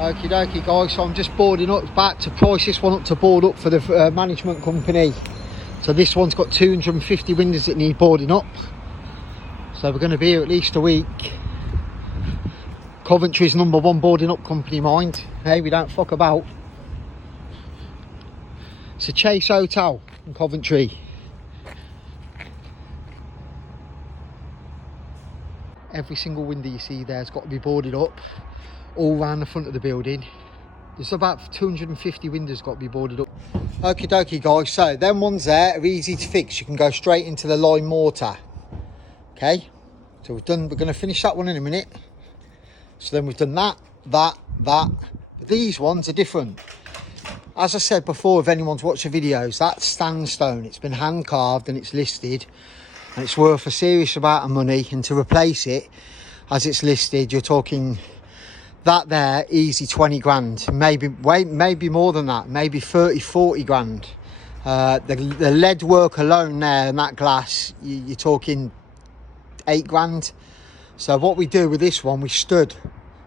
Okie dokie guys, so I'm just boarding up, about to price this one up to board up for the management company. So this one's got 250 windows that need boarding up. So we're going to be here at least a week. Coventry's #1 boarding up company, mind. Hey, we don't fuck about. It's a Chase Hotel in Coventry. Every single window you see there has got to be boarded up, all round the front of the building. There's about 250 windows got to be boarded up. Okie dokie guys, so them ones there are easy to fix. You can go straight into the lime mortar. Okay, so we're going to finish that one in a minute. So then we've done that. But these ones are different. As I said before, if anyone's watched the videos, that's sandstone. It's been hand carved and it's listed, and it's worth a serious amount of money. And to replace it as it's listed, you're talking that there, easy 20 grand, maybe more than that, maybe 30-40 grand. The lead work alone there and that glass, you're talking 8 grand. So what we do with this one, we stud.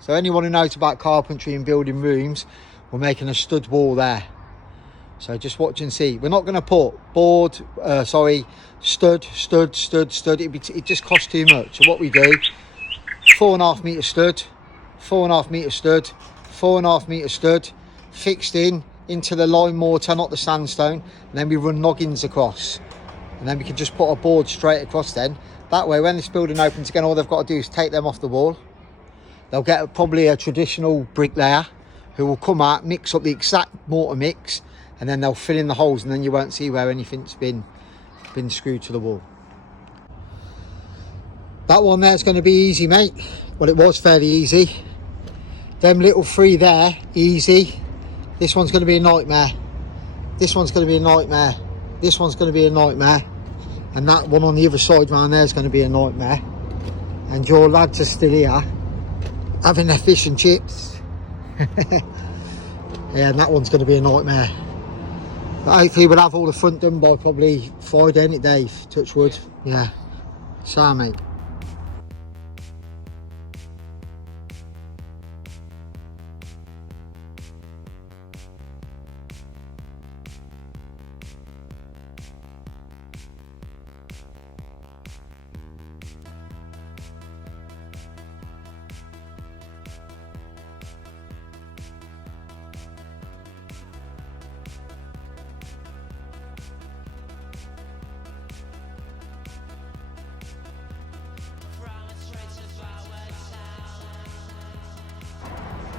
So anyone who knows about carpentry and building rooms, we're making a stud wall there. So just watch and see. We're not going to put stud. It just costs too much. So what we do, 4.5 metre stud, 4.5 metre stud, 4.5 metre stud, fixed into the lime mortar, not the sandstone, and then we run noggins across. And then we can just put a board straight across then. That way, when this building opens again, all they've got to do is take them off the wall. They'll get probably a traditional bricklayer who will come out, mix up the exact mortar mix, and then they'll fill in the holes, and then you won't see where anything's been screwed to the wall. That one there is going to be easy, mate. Well, it was fairly easy. Them little 3 there, easy. This one's going to be a nightmare. This one's going to be a nightmare. This one's going to be a nightmare. And that one on the other side round there is going to be a nightmare. And your lads are still here having their fish and chips. Yeah, and that one's going to be a nightmare. But hopefully we'll have all the front done by probably Friday, ain't it, Dave? Touch wood. Yeah. So, mate.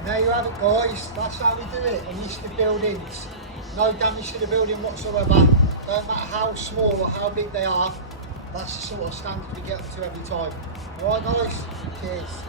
There you have it guys, that's how we do it in listed buildings. No damage to the building whatsoever, don't matter how small or how big they are, that's the sort of standard we get up to every time. Alright guys, cheers.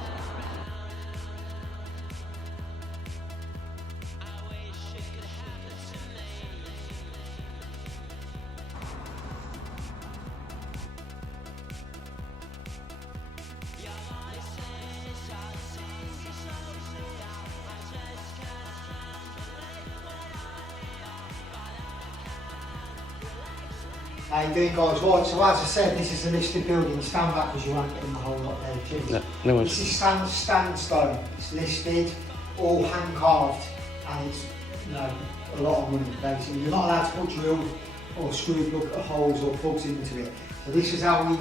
How you doing guys? Right, so as I said, this is a listed building. Stand back because you won't get in the whole lot there, cheers. No worries. This is sandstone. It's listed, all hand carved, and it's, you know, a lot of money basically. You're not allowed to put drills or screw holes or plugs into it. So this is how we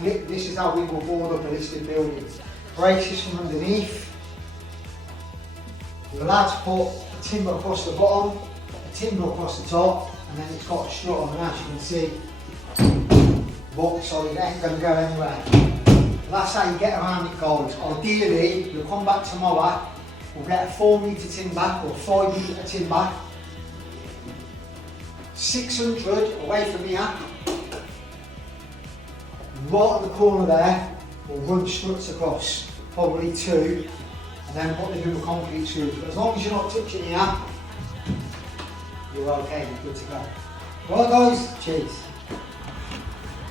will board up a listed building. Braces from underneath. You're allowed to put a timber across the bottom, a timber across the top, and then it's got a strut on, and as you can see, rock solid, it ain't going to go anywhere. That's how you get around it guys. Ideally, you'll come back tomorrow, we'll get a 4 metre timber or 5 metre timber, 600 away from here, right at the corner there, we'll run struts across, probably 2, and then put the new concrete screws. As long as you're not touching here, you're okay, you're good to go. Right guys, cheers.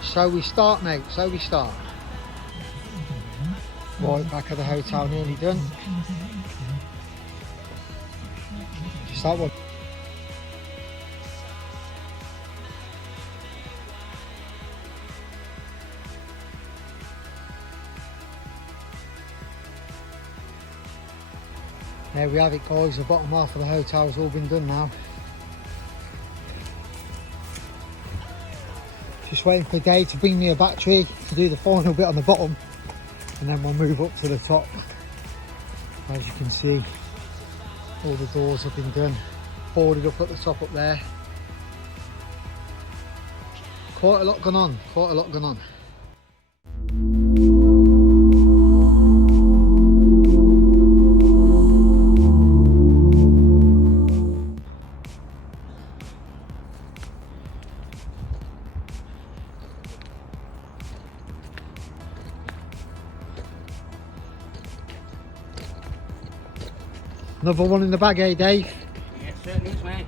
So we start, mate, so we start. Right, back at the hotel, nearly done. Just that one. There we have it guys, the bottom half of the hotel's all been done now. Just waiting for Dave to bring me a battery to do the final bit on the bottom, and then we'll move up to the top. As you can see, all the doors have been done, boarded up at the top up there. Quite a lot going on, quite a lot going on. Another one in the bag, eh, Dave? Yes, certainly is, mate.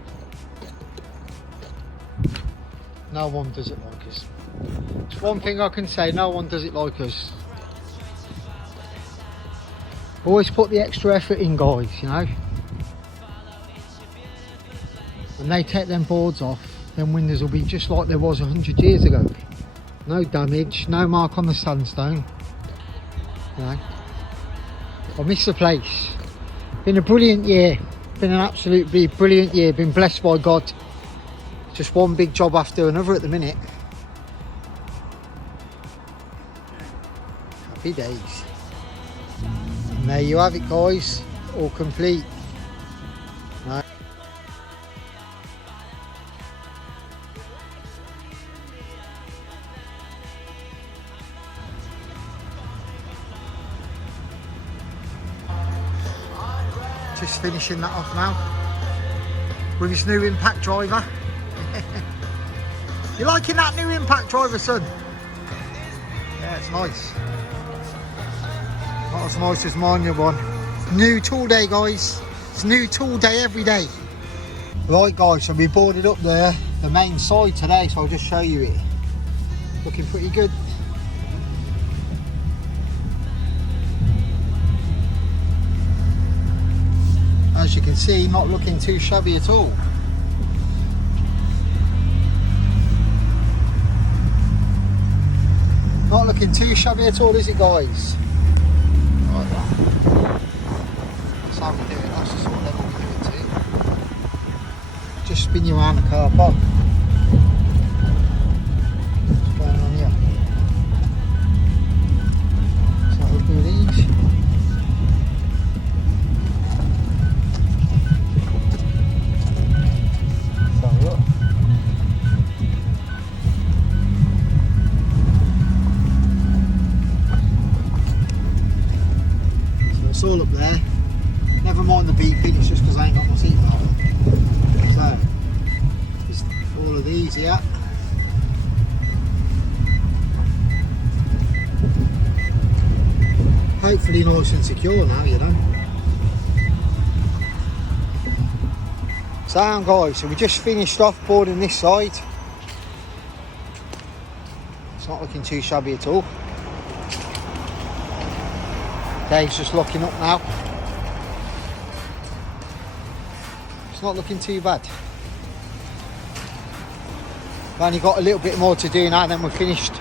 No one does it like us. It's one thing I can say, no one does it like us. Always put the extra effort in, guys, you know. When they take them boards off, them windows will be just like there was 100 years ago. No damage, no mark on the sandstone. You know. I miss the place. Been a brilliant year, been an absolutely brilliant year, been blessed by God. Just one big job after another at the minute. Happy days. And there you have it guys, all complete. Right. Just finishing that off now with his new impact driver. You liking that new impact driver, son? Yeah, it's nice. Not as nice as my new one. New tool day, guys. It's new tool day every day. Right, guys, so we boarded up the main side today, so I'll just show you it. Looking pretty good. As you can see, not looking too shabby at all. Not looking too shabby at all, is it, guys? Like that. That's how we do it. That's the sort of level we do it to. Just spin you around the car park. What's going on here? So we'll do these. It's all up there. Never mind the beeping, it's just because I ain't got my seatbelt on. So, just all of these here. Hopefully nice and secure now, you know. So guys, so we just finished off boarding this side. It's not looking too shabby at all. Dave's just locking up now. It's not looking too bad. We've only got a little bit more to do now, and then we're finished.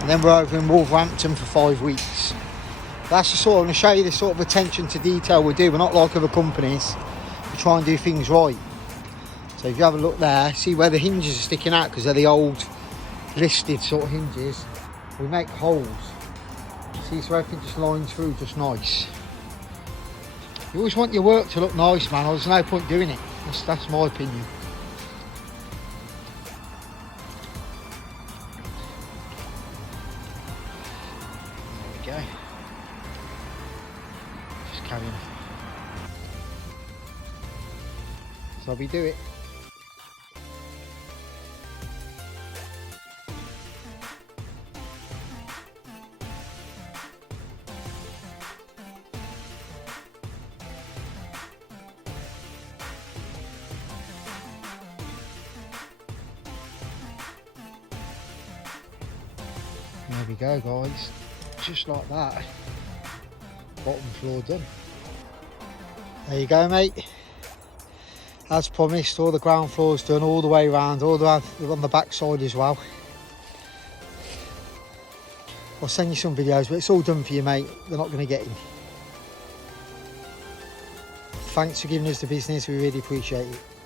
And then we're over in Wolverhampton for 5 weeks. That's the sort, I'm going to show you the sort of attention to detail we do. We're not like other companies. We try and do things right. So if you have a look there, see where the hinges are sticking out, because they're the old listed sort of hinges. We make holes. See, so everything just lines through just nice. You always want your work to look nice, man, or there's no point doing it. That's my opinion. There we go. Just carry on. So we do it. There we go guys, just like that, bottom floor done. There you go mate, as promised, all the ground floor's done all the way around, all the way on the back side as well. I'll send you some videos, but it's all done for you mate, they're not going to get in. Thanks for giving us the business, we really appreciate it.